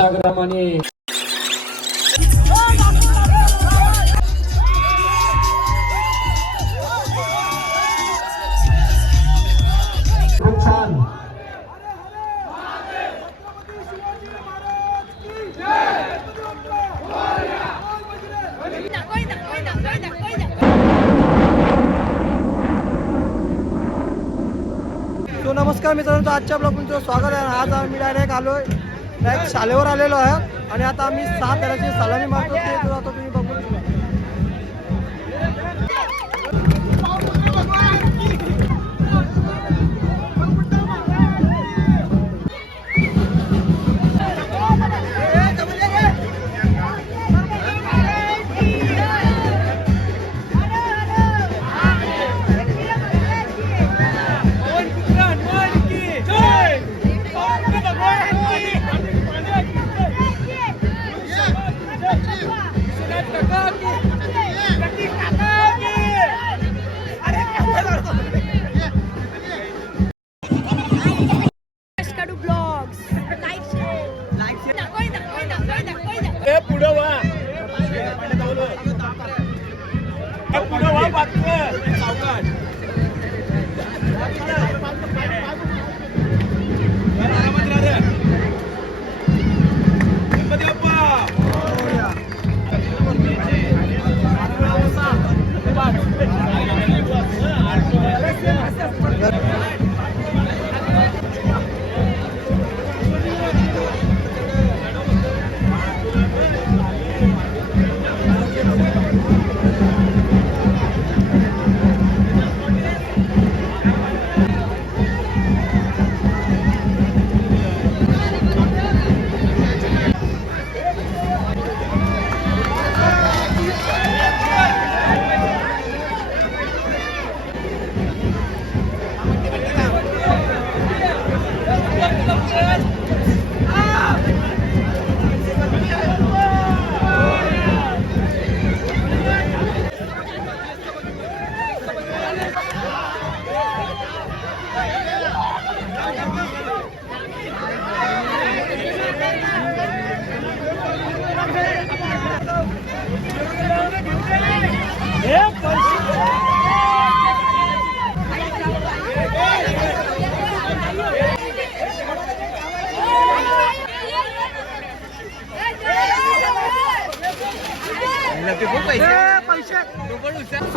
Instagram आणि खूप छान. तो नमस्कार मित्रांनो, आजच्या ब्लॉग तुमचं स्वागत आहे. आज आम्ही डायरेक्ट आलोय, डायरेक्ट शाळेवर आलेलो आहे आणि आता आम्ही 7 तेराची सलामी मारतो. ते आता तुम्ही बघू शकता.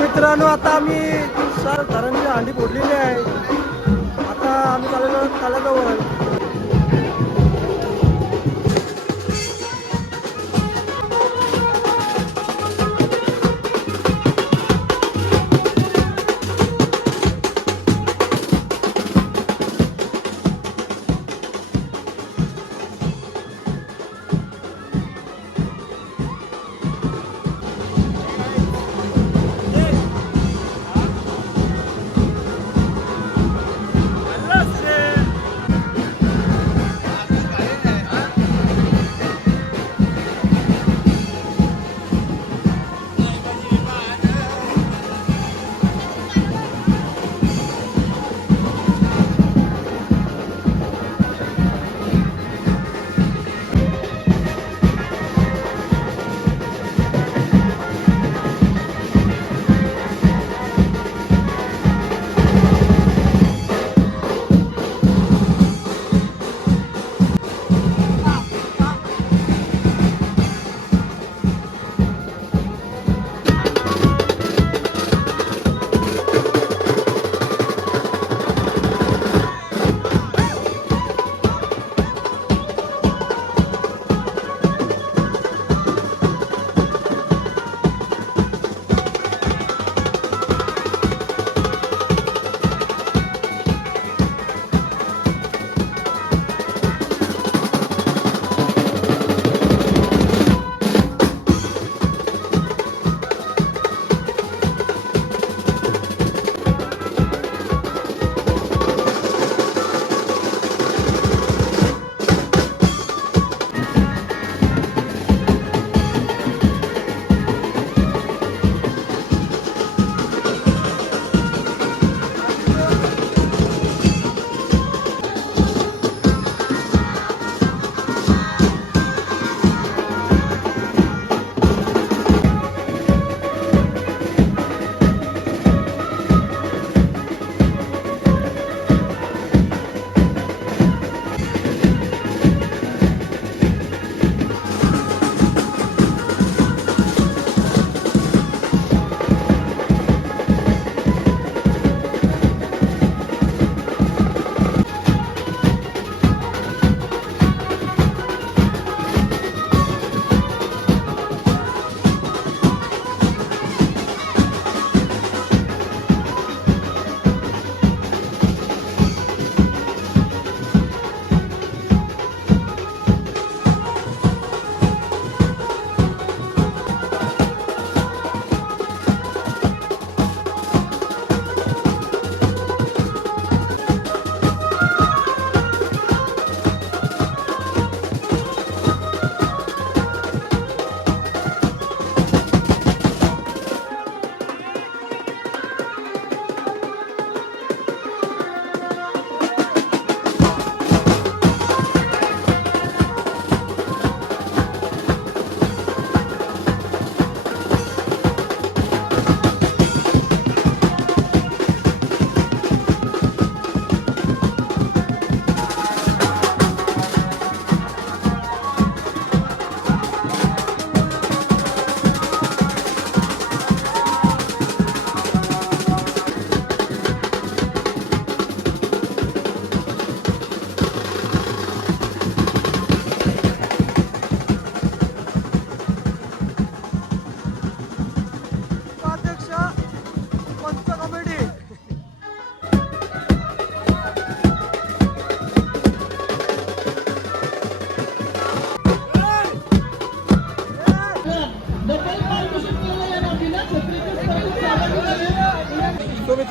मित्रांनो, आता आम्ही धरणची हांडी फोडलेली आहे. आता आम्ही चाललेलो तलाजवळ.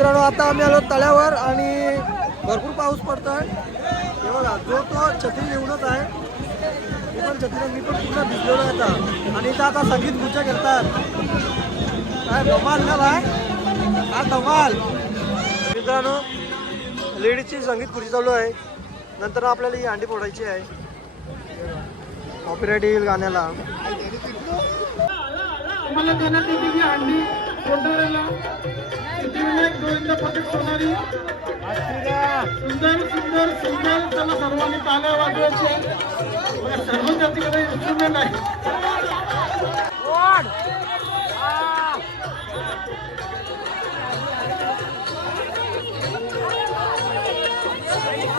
मित्रांनो आता आम्ही आलो तळ्यावर आणि भरपूर पाऊस पडतोय. हे बघा जो तो छत्री घेऊनच आहे. मी पण छत्री मी पण पूर्ण भिजलेलो आहे आता. आणि इथं आता संगीत खुर्च्या खेळतात. काय धमाल ना भाई, हा धमाल. मित्रांनो लेडीजची संगीत खुर्ची चालू आहे. नंतर आपल्याला ही अंडी फोडायची आहे. कॉपीराइट येईल गाण्याला. मला देण्यात येते की अंडी कोंढाऱ्याला सिद्धिविनायक गोविंद पथक सोनारी. सुंदर सुंदर सुंदर त्याला सर्वांनी ताल्या वाजवायचे. सर्व जातीकडे इन्स्ट्रुमेंट आहे.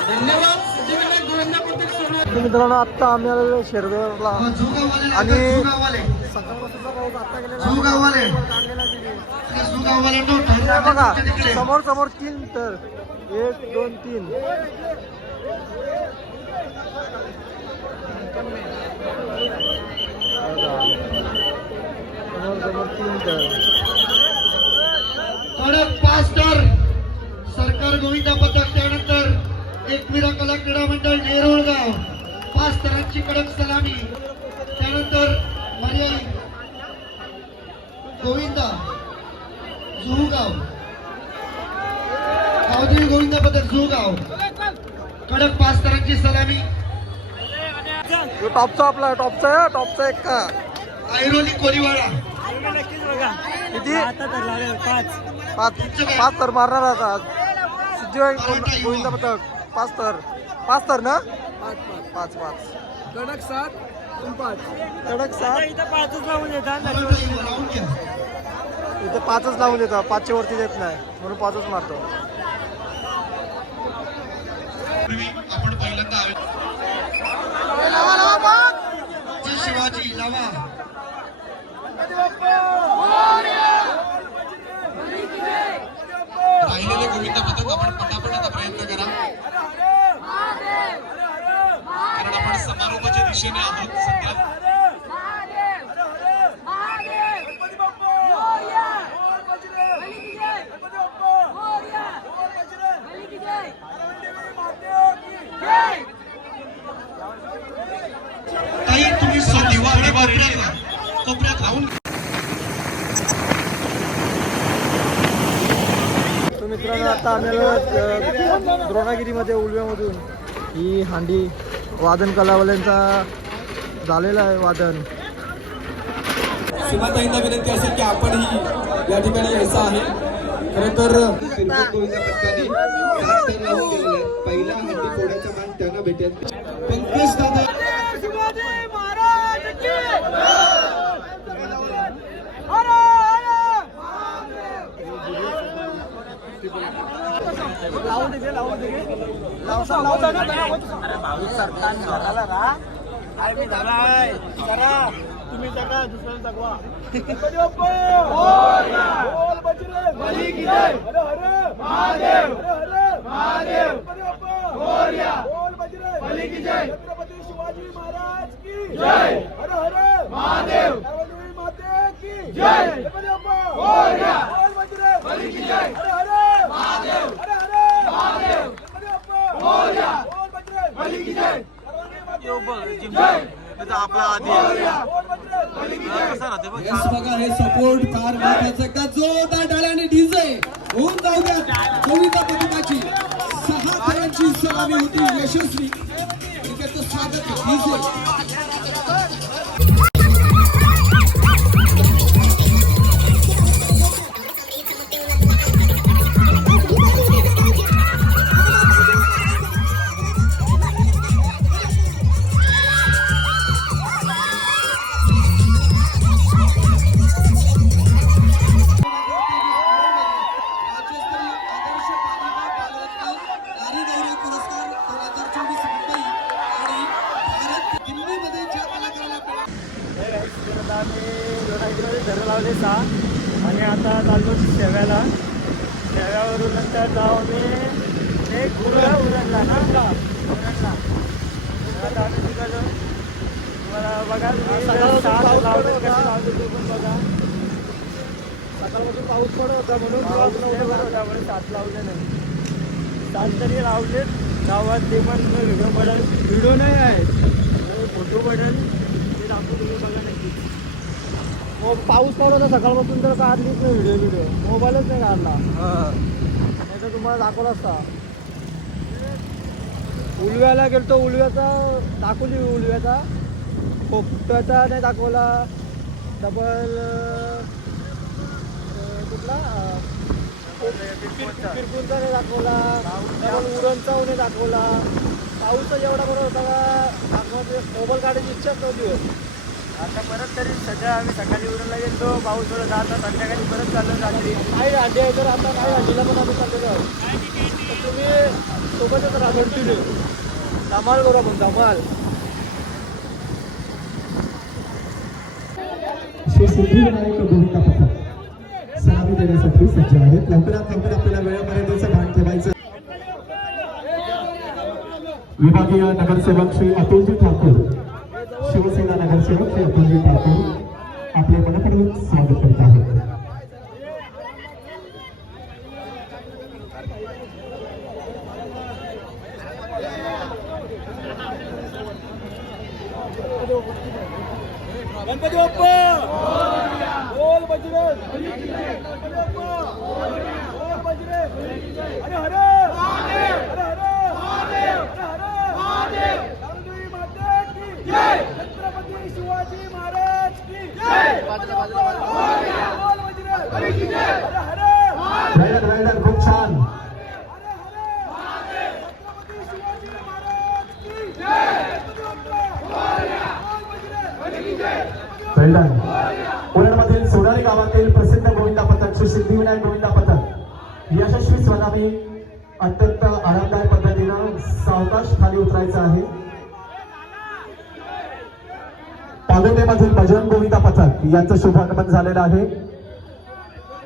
धन्यवाद सिद्धिविनायक गोविंद पथक सोनारी. मित्रांनो आत्ता आम्ही आलेलो शेरवेला आणि सकाळपासूनचा पाऊस आता गेलेला बघा. समोर समोर 3 तर 1 2 3 समोर समोर 3 तर कडक 5 तर सरकार गोविंदा पथक. त्यानंतर एकविरा कला क्रीडा मंडळ नेरळगाव 5 तरांची कडक सलामी. त्यानंतर मर्याई गोविंदा जुहूगाव गावदेवी गोविंदा पथक जुहूगाव कडक 5 तरांची सलामी. टॉपचा आपला टॉपचा एक का ऐरोली कोलीवाडा किती 5 तर मारणार आता. सिद्धिविनायक गोविंदा पथक 5 तर ना 5 कडक 7 कडक 7 इथं 5च लावून इथे 5च लावून देतात. 5च्या वरती देत नाही म्हणून 5च मारतो. आपण पहिल्यांदा शिवाजी लावा. राहिलेले गोविंद पथक आपण पटापटाचा प्रयत्न करा, कारण आपण समारोपाच्या दिशेने आहोत सध्या. ताई तुम्ही दिवा कोपऱ्यात राहून. मित्रांनो आता आम्ही द्रोणागिरीमध्ये उलव्यामधून ही हांडी वादन कलावाल्यांचा झालेला आहे वादन. सीमाताईंना विनंती असेल की आपणही या ठिकाणी यायचं आहे. खरं तर पहिला हंडी फोडायचा मान त्यांना भेटेल. पंकज दादा तुम्ही जगा दुसऱ्याला जगवा. छत्रपती शिवाजी महाराज की जय. हर हर महादेव. माते की जय. गणपती बाप्पा मोरया. बोल बजरंग बली की जय. हर हर महादेव. हर हर महादेव. गणपती बाप्पा मोरया. बोल बजरंग बली की जय. आपला आधी बघा हे सपोर्ट फार महत्वाचं का. जोरदार टाळ्याने डीजे होऊन जाऊ द्या. गोविंदा पथकाची 6 थरांची सलामी होती यशस्वी. त्याचं स्वागत डीजे. लावले 6 आणि आता चाललो शेव्याला. शेव्यावरून नंतर जाऊ मी एक उरणला ना उरणला. आता आम्ही निघालो. तुम्हाला बघा लावले कसं लावले पण बघा. सकाळपासून पाऊस पडत होता म्हणून ब्लॉग नव्हता होता म्हणून 7 लावले नाही. 7 तरी लावलेत गावात, ते पण व्हिडिओ पडेल, व्हिडिओ नाही आहे फोटो पडेल, ते दाखवून तुम्ही बघा नक्की. मग पाऊस पडत होता सकाळपासून तर काढलीच नाही व्हिडिओ मोबाईलच नाही काढला. नाही तर तुम्हाला दाखवला असता. उलव्याला गेलतो, उलव्याचा दाखवली, उलव्याचा पोपटाचा नाही दाखवला, डबल कुठला पिरपूरचा नाही दाखवला, डबल उरणचा नाही दाखवला. पाऊसचा एवढा बरोबर होता का दाखवत मोबाईल काढायची इच्छाच नव्हती होत. आता परत तरी सध्या आम्ही सकाळी उरणला गेलो, पाऊस थोडं जाता, संध्याकाळी परत चाललो रात्री. काही दांडी आहे तर आता काही दांडीला पण आम्ही चाललेलो आहोत. तर तुम्ही सोबतच राहा, कंटिन्यू धमाल करू आपण, धमाल. श्री सिद्धिविनायक गोविंदा पथक सलामी देण्यासाठी सज्ज आहेत. लवकरात लवकर आपल्याला वेळेपर्यंतचं भान ठेवायचं. विभागीय नगरसेवक श्री अतुलजी ठाकूर, शिवसेना नगरसेवक श्री अतुलजी ठाकूर आपले मनपूर्वक स्वागत करत आहेत. गणपती बाप्पा बोल बजरंग, गणपती बाप्पा बोल बजरंग, हरे हरे हरे हरे हरे हरे रामदेवी माता की जय, छत्रपती शिवाजी महाराज की जय, गणपती बाप्पा बोल बजरंग की जय, हरे हरे खूप छान. छत्रपती शिवाजी महाराज की जय, गणपती बाप्पा बोल बजरंग की जय. उरणमधील सोनारी गावातील प्रसिद्ध गोविंदा पथक श्री सिद्धिविनायक गोविंदा पथक यशस्वी स्वनामी अत्यंत आरामदायक पद्धतीनं सावकाश खाली उतरायचं आहे. पागोटेमधील बजरंग गोविंदा पथक यांचं शुभागमन झालेलं आहे.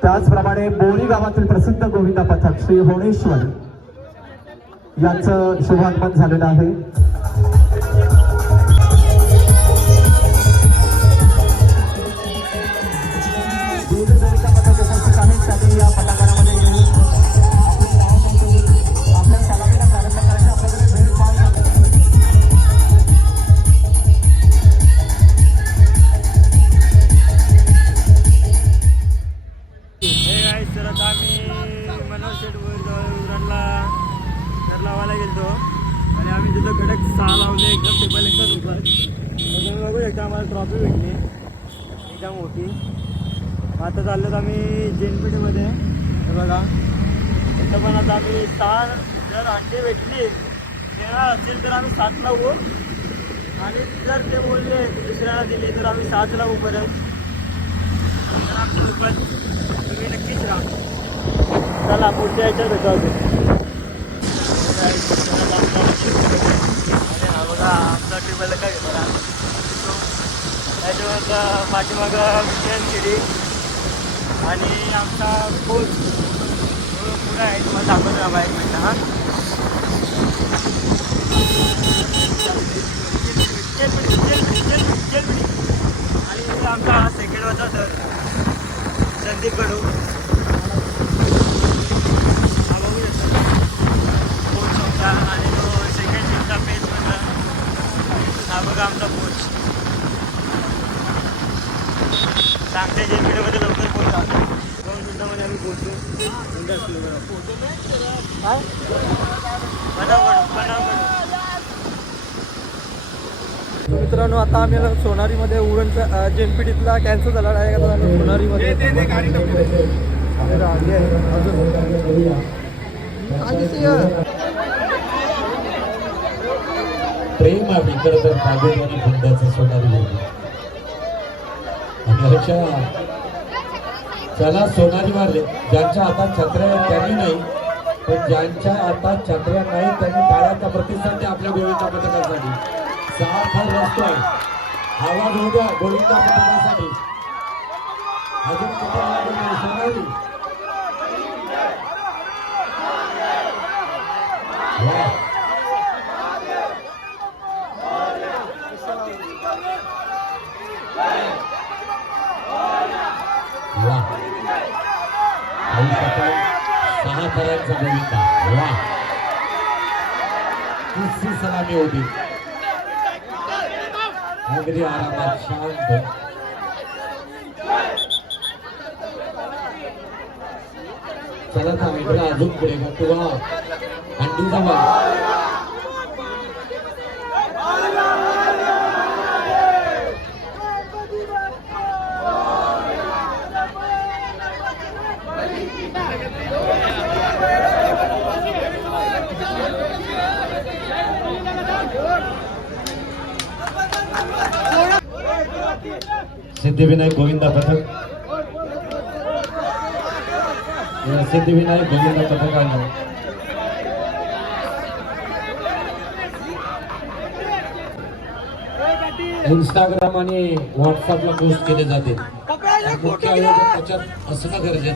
त्याचप्रमाणे बोरी गावातील प्रसिद्ध गोविंदा पथक श्री होणेश्वर यांचं शुभागमन झालेलं आहे. या पथकामध्ये येऊन आपल्या सलामीला प्रारंभ करायचा. आपल्याकडे वेळ फार तर आता आम्ही मनोहर शेठ उरणला घर लावायला गेलो आणि आम्ही तिथं कडक 6 लावले, एकदम टेबल एकच होतं. तुम्ही बघू शकता आम्हाला ट्रॉफी भेटली एकदम मोठी. आता चाललो तर आम्ही जेनपीटीमध्ये, हे बघा तिथं पण आता आम्ही 6 जर अंडे भेटली देणार असेल तर आम्ही 7 लावू आणि जर ते बोलले दुसऱ्याला दिली तर आम्ही 7 लावू परत. तर आमच्यासोबत तुम्ही नक्कीच राहा. चला पुढच्या याच्यात भेटू अजून. आणि हा बघा आमचा टेबल काय बघा त्याच्यावर पाठीमागं विजयन केली आणि आमचा कोच पुढे आहे, तुम्हाला दाखवत राहा एक मिनटं. हां आणि आमचा हा सेकंड होता सर संदीप कडू. हा बघू शकता कोच आमचा आणि तो सेकंड टीमचा पेज बनला. हा बघा आमचा कोच. सांगते जे व्हिडिओमध्ये लवकर पोहोचा 2 मिनिटामध्ये आम्ही पोहोचू. काय मित्रांनो आता आम्ही सोनारीमध्ये उरणचा जेनपीटीतला कॅन्सल झाला आहे का सोनारीमध्ये प्रेम आम्ही खरं तर पागोटवाडी बंदाचं सोनारी आणि अशा त्याला सोनारी मारले. ज्यांच्या हातात छत्र्या आहेत त्यांनी नाही, पण ज्यांच्या हातात छत्र्या नाही त्यांनी टाळ्यांचा प्रतिसाद द्या आपल्या गोविंदा पथकासाठी. सारखा रचतोय आवाज होऊ द्या गोविंदा पथकासाठी. अजून कुठे सोनारी पाहू शकाल 6 थरांचा गोविंदा. वा, तिसरी सलामी होती. अगदी आरामात शांत. चला था मित्र अजून पुढे का किंवा हंडीचा मार. सिद्धिविनायक गोविंदा पथक, सिद्धिविनायक गोविंदा पथकाने इंस्टाग्राम आणि व्हॉट्सअपला पोस्ट केले जाते. मुख्य आयोजक त्याच्यात असणं गरजेचं आहे.